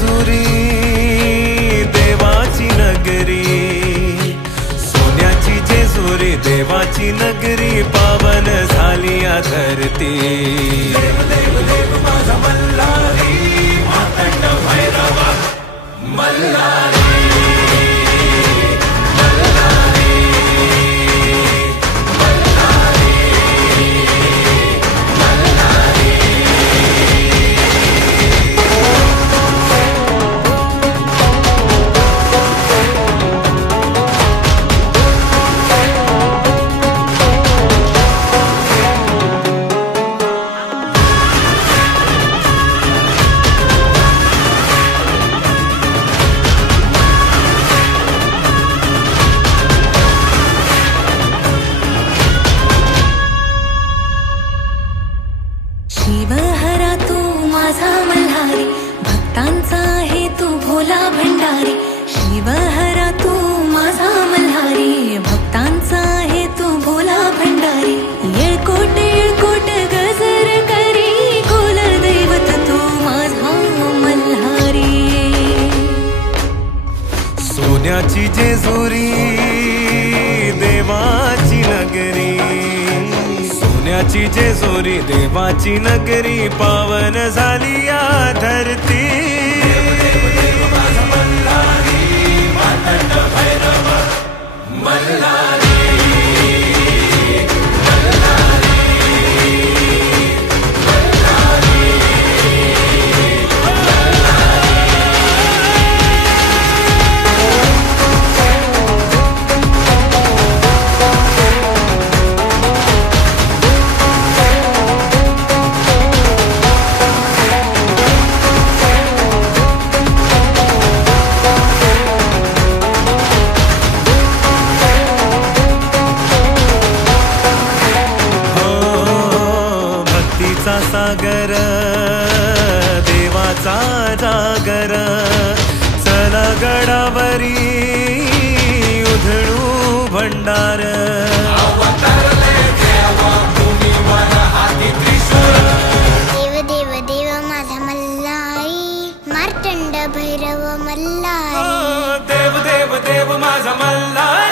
जेजुरी देवाची नगरी, सोन्याची जेजुरी देवाची नगरी, पावन झाली या धरती। देव देव देव माझा मल्हारी, मातंड भैरवा मल्हारी। शिवहरा तू माझा मल्हारी, भक्तांचा आहे तू भोला भंडारी। शिवहरा तू माझा मल्हारी, भक्तांचा आहे तू भोला भंडारी। येळकोट येळकोट गजर करी, कुलदैवत तू माझा मल्हारी। सोन्याची जेजुरी देवाची नगरी, सोन्याची जेजुरी देवाची नगरी, पावन झाली या धरती। देव देव माझा मल्हारी, मातंड भैरवा मल्हारी। सागर देवाचा जागर, चला गडावरी उधळू भंडार। देव देव देव माझा मल्हारी, मार्तंड भैरव मल्हारी। देव देव देव माझा मल्हारी।